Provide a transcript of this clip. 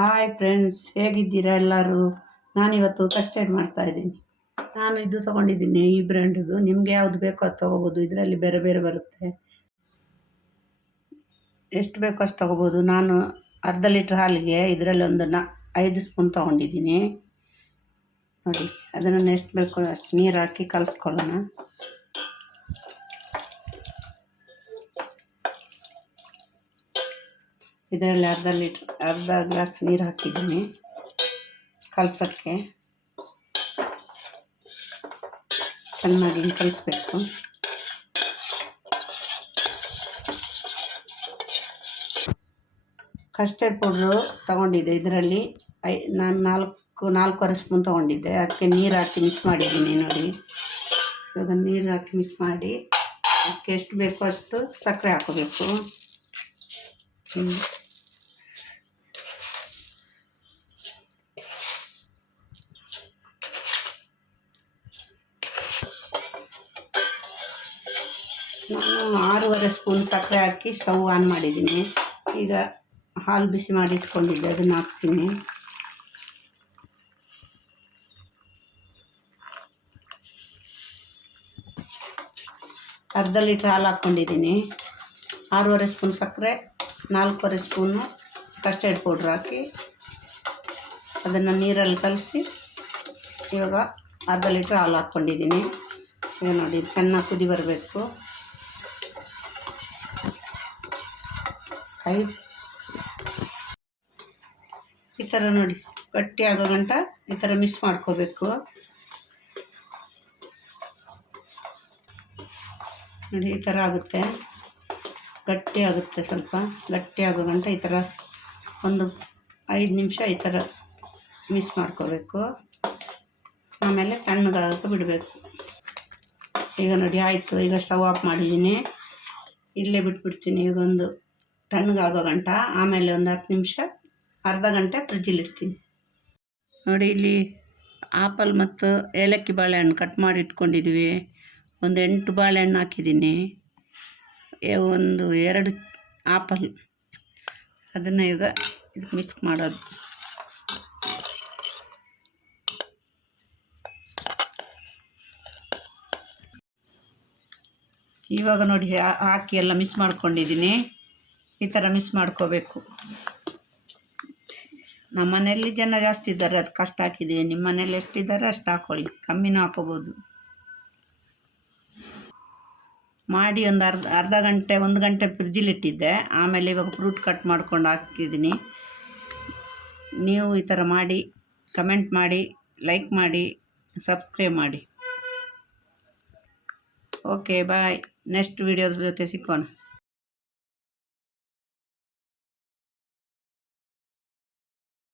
Hi friends, ಹೇಗಿದ್ದೀರಾ ಎಲ್ಲರೂ? ನಾನಿವತ್ತು ಕಸ್ಟರ್ಡ್ ಮಾಡ್ತಾಯಿದ್ದೀನಿ. ನಾನು ಇದು ತೊಗೊಂಡಿದ್ದೀನಿ, ಈ ಬ್ರ್ಯಾಂಡದು. ನಿಮಗೆ ಯಾವುದು ಬೇಕೋ ಅದು ತೊಗೋಬೋದು. ಇದರಲ್ಲಿ ಬೇರೆ ಬೇರೆ ಬರುತ್ತೆ. ಎಷ್ಟು ಬೇಕೋ ಅಷ್ಟು ತೊಗೋಬೋದು. ನಾನು ಅರ್ಧ ಲೀಟ್ರ್ ಹಾಲಿಗೆ ಇದರಲ್ಲಿ ಒಂದು 5 ಸ್ಪೂನ್ ತೊಗೊಂಡಿದ್ದೀನಿ. ನೋಡಿ, ಅದನ್ನು ಎಷ್ಟು ಬೇಕೋ ಅಷ್ಟು ನೀರು ಹಾಕಿ ಕಲಿಸ್ಕೊಳ್ಳೋಣ. ಇದರಲ್ಲಿ ಅರ್ಧ ಗ್ಲಾಸ್ ನೀರು ಹಾಕಿದ್ದೀನಿ ಕಲಸೋಕ್ಕೆ. ಚೆನ್ನಾಗಿ ಕಲಿಸ್ಬೇಕು. ಕಸ್ಟರ್ಡ್ ಪೌಡ್ರು ತೊಗೊಂಡಿದ್ದೆ. ಇದರಲ್ಲಿ ನಾನು ನಾಲ್ಕೂವರೆ ಸ್ಪೂನ್ ತೊಗೊಂಡಿದ್ದೆ. ಅದಕ್ಕೆ ನೀರು ಹಾಕಿ ಮಿಕ್ಸ್ ಮಾಡಿದ್ದೀನಿ. ನೋಡಿ, ಇವಾಗ ನೀರು ಹಾಕಿ ಮಿಕ್ಸ್ ಮಾಡಿ ಅದಕ್ಕೆ ಎಷ್ಟು ಬೇಕೋ ಅಷ್ಟು ಸಕ್ಕರೆ ಹಾಕೋಬೇಕು. ನಾನು 6.5 ಸ್ಪೂನ್ ಸಕ್ಕರೆ ಹಾಕಿ ಸ್ಟವ್ ಆನ್ ಮಾಡಿದ್ದೀನಿ. ಈಗ ಹಾಲು ಬಿಸಿ ಮಾಡಿ ಇಟ್ಕೊಂಡಿದ್ದೆ, ಅದನ್ನು ಹಾಕ್ತೀನಿ. ಅರ್ಧ ಲೀಟ್ರ್ ಹಾಲು ಹಾಕ್ಕೊಂಡಿದ್ದೀನಿ. 6.5 ಸ್ಪೂನ್ ಸಕ್ಕರೆ, 4.25 ಸ್ಪೂನು ಕಸ್ಟರ್ಡ್ ಪೌಡ್ರ್ ಹಾಕಿ ಅದನ್ನು ನೀರಲ್ಲಿ ಕಲಸಿ ಇವಾಗ ಅರ್ಧ ಲೀಟ್ರ್ ಹಾಲು ಹಾಕ್ಕೊಂಡಿದ್ದೀನಿ. ಈಗ ನೋಡಿ, ಚೆನ್ನಾಗಿ ಕುದಿ ಬರಬೇಕು. ಈ ಥರ ನೋಡಿ, ಗಟ್ಟಿ ಆಗೋ ಗಂಟ ಈ ಥರ ಮಿಕ್ಸ್ ಮಾಡ್ಕೋಬೇಕು. ನೋಡಿ, ಈ ಥರ ಆಗುತ್ತೆ, ಗಟ್ಟಿ ಆಗುತ್ತೆ. ಸ್ವಲ್ಪ ಗಟ್ಟಿ ಆಗೋ ಗಂಟ ಈ ಥರ ಒಂದು 5 ನಿಮಿಷ ಈ ಥರ ಮಿಕ್ಸ್ ಮಾಡ್ಕೋಬೇಕು. ಆಮೇಲೆ ತಣ್ಣಗಾಗೋಕ್ಕೆ ಬಿಡಬೇಕು. ಈಗ ನೋಡಿ ಆಯಿತು. ಈಗ ಸ್ಟವ್ ಆಫ್ ಮಾಡಿದ್ದೀನಿ. ಇಲ್ಲೇ ಬಿಟ್ಬಿಡ್ತೀನಿ ಈಗ ಒಂದು ತಣ್ಣಗಾಗೋ ಗಂಟ. ಆಮೇಲೆ ಒಂದು 10 ನಿಮಿಷ, ಅರ್ಧ ಗಂಟೆ ಫ್ರಿಜ್ಜಲ್ಲಿ ಇಡ್ತೀನಿ. ನೋಡಿ, ಇಲ್ಲಿ ಆಪಲ್ ಮತ್ತು ಏಲಕ್ಕಿ ಬಾಳೆಹಣ್ಣು ಕಟ್ ಮಾಡಿ ಇಟ್ಕೊಂಡಿದ್ವಿ. ಒಂದು 8 ಬಾಳೆಹಣ್ಣು ಹಾಕಿದ್ದೀನಿ, ಒಂದು 2 ಆಪಲ್. ಅದನ್ನು ಈಗ ಇದಕ್ಕೆ ಮಿಕ್ಸ್ ಮಾಡೋದು. ಇವಾಗ ನೋಡಿ, ಹಾಕಿ ಎಲ್ಲ ಮಿಕ್ಸ್ ಮಾಡ್ಕೊಂಡಿದ್ದೀನಿ. ಈ ಥರ ಮಿಕ್ಸ್ ಮಾಡ್ಕೋಬೇಕು. ನಮ್ಮ ಮನೆಯಲ್ಲಿ ಜನ ಜಾಸ್ತಿ ಇದ್ದಾರೆ, ಅದು ಕಷ್ಟ ಹಾಕಿದ್ದೀವಿ. ನಿಮ್ಮ ಮನೇಲಿ ಎಷ್ಟಿದ್ದಾರೆ ಅಷ್ಟು ಹಾಕ್ಕೊಳ್ಳಿ, ಕಮ್ಮಿನೂ ಹಾಕೋಬೋದು. ಮಾಡಿ ಒಂದು ಅರ್ಧ ಗಂಟೆ 1 ಗಂಟೆ ಫ್ರಿಜ್ಜಲ್ಲಿಟ್ಟಿದ್ದೆ. ಆಮೇಲೆ ಇವಾಗ ಫ್ರೂಟ್ ಕಟ್ ಮಾಡ್ಕೊಂಡು ಹಾಕಿದ್ದೀನಿ. ನೀವು ಈ ಥರ ಮಾಡಿ ಕಮೆಂಟ್ ಮಾಡಿ, ಲೈಕ್ ಮಾಡಿ, ಸಬ್ಸ್ಕ್ರೈಬ್ ಮಾಡಿ. ಓಕೆ, ಬಾಯ್. ನೆಕ್ಸ್ಟ್ ವೀಡಿಯೋದ ಜೊತೆ ಸಿಕ್ಕೋಣ.